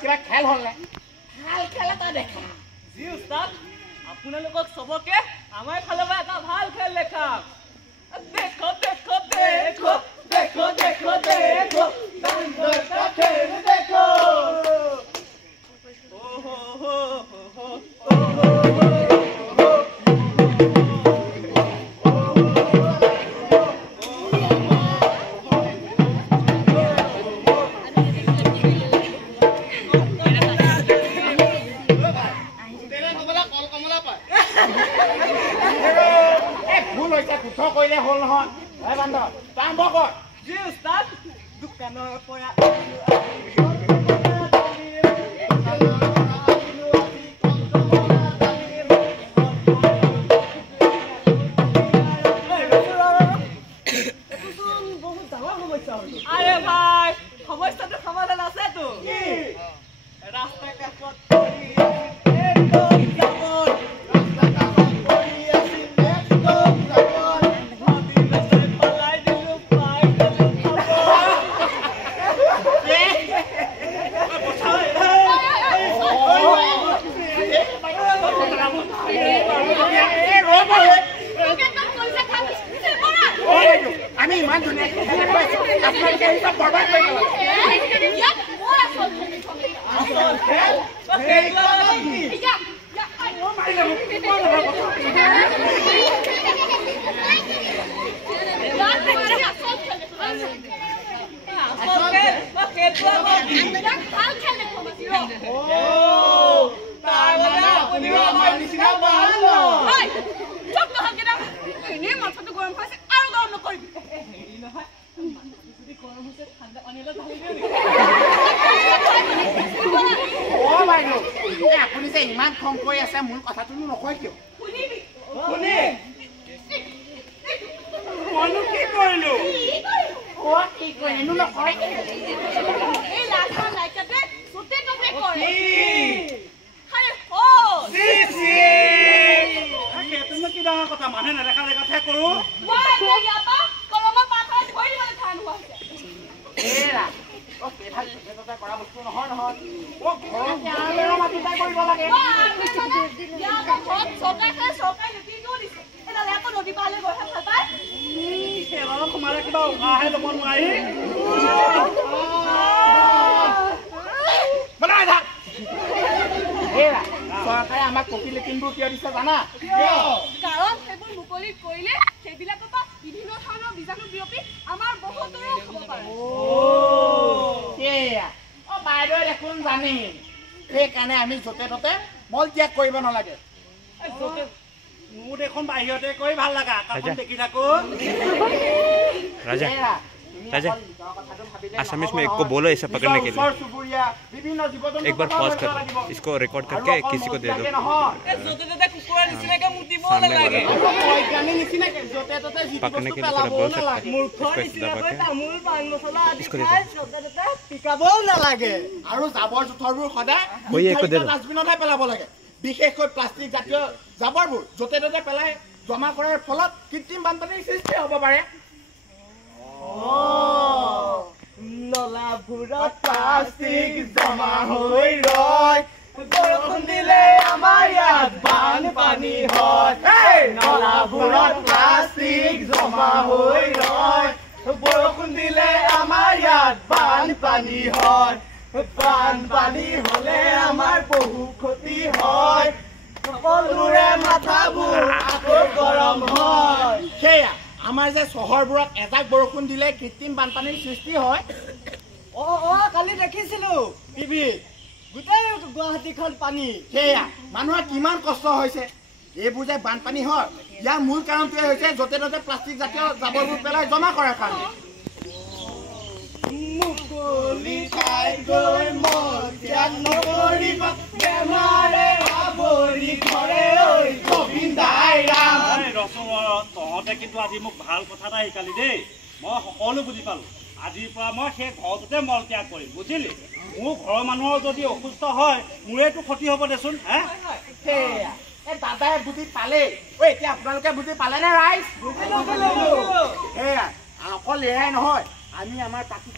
কিবা খেল হ'ল নে ভাল খেল এটা দেখা জি উস্তাদ আপোনালোকক সবকে আমাৰ ফালৰ পৰা এটা ভাল খেল দেখাম দেখো দেখো দেখো দেখো দেখো দেখো ডান্ডৰ কা খেল দেখো ও হো হো হো কইলে হল নহয় এ বান্দৰ আৰম্ভ কৰ জি উস্তাদ দোকানৰ পৰা আৰে ভাই সমস্যাটো সমাধান আছে তো কি ৰাস্তা কাষত আমি ইমান ধুনীয়া আপোনালোকে হিচাপ বৰবাদ কৰি পেলালে আপুনি যে ইমান খং কৰি আছে মোৰ কথাটো নকয় কিয় শুনি মইনো কি কৰিলো কি কৰিলো নকয় এই লাখা লাইকাতে সুতে ততে কৰে আৰে ও সি সি আকে তুমি কি ডাঙৰ কথা মানে নেদেখা কথা কৰো মই ইয়াপা কলমা পাখা ধৰি মানে ধান হোৱাছে এৰা ওকে ভাল এটা কৰা বস্তু নহয় নহয় ও ঘৰত আমেৰ মাটিটা কৰিব লাগে ইয়াপা ঘৰত সকাই লুটি দিছে এটা লেপা নদী পালে গঠা ভাল পায় সেবাৰ তোমাৰে কিবা উহাহে ল'ব নোৱাৰি বনাই থাক এৰা চৰকাৰে আমাক কপি লেকিনবোৰ কিয় দিছে জানা কাৰণ সেইবোৰ মুকলি কৰিলে সেইবিলাকৰ পৰা বিভিন্ন ধৰণৰ বীজাণু বিয়পি আমাৰ বহুত ৰোগ হ'ব পাৰে বাইদেউ দেখোন জানি সেইকাৰণে আমি য'তে ত'তে মল ত্যাগ কৰিব নালাগে মোৰ দেখোন বাহিৰতে কৈ ভাল লগা আকাশখন দেখি থাকো राजा राजा असमीज में एक को बोलो ऐसा पकड़ने के लिए एक बार पॉज कर इसको रिकॉर्ड करके किसी को दे दो पकड़ने के लिए थोड़ा बोल सकते इसको दे दो বিশেষকৈ প্লাষ্টিক জাতীয় জাবৰবোৰ য'তে ত'তে পেলাই জমা কৰাৰ ফলত কৃত্ৰিম বানপানীৰ সৃষ্টি হ'ব পাৰে নলাবোৰত প্লাষ্টিক জমা হৈ ৰয় বৰষুণ দিলে আমাৰ ইয়াত বানপানী হয় নলাবোৰত প্লাষ্টিক জমা হৈ ৰয় বৰষুণ দিলে আমাৰ ইয়াত বানপানী হয় বানপানী হলে আমাৰ বহু ক্ষতি হয় সকলোৰে মাথাবোৰ আকৌ গৰম হয় সেয়া আমাৰ যে চহৰবোৰত এজাক বৰষুণ দিলে কৃত্ৰিম বানপানীৰ সৃষ্টি হয় কালি দেখিছিলো টিভিত গোটেই গুৱাহাটীখন পানী সেয়া মানুহৰ কিমান কষ্ট হৈছে এইবোৰ যে বানপানী হয় ইয়াৰ মূল কাৰণটোৱে হৈছে য'তে ত'তে প্লাষ্টিক জাতীয় জাবৰবোৰ পেলাই জমা কৰাৰ কাৰণে মুকলি ঠাই গৈ মল ত্যাগ নকৰিব বেমাৰে আৱৰি ধৰে ঐ গোবিন্দাই ৰাম তহঁতে কিন্তু আজি মোক ভাল কথা এটা শিকালি দেই মই সকলো বুজি পালো আজিৰ পৰা মই সেই ঘৰটোতে মল ত্যাগ কৰিম বুজিলি মোৰ ঘৰৰ মানুহৰ যদি অসুস্থ হয় মোৰেতো ক্ষতি হ'ব দেচোন দাদাই বুজি পালে এতিয়া আপোনালোকে বুজি পালে নে ৰাইজ অকল এয়াই নহয় আমি আমাৰ প্ৰাকৃতিক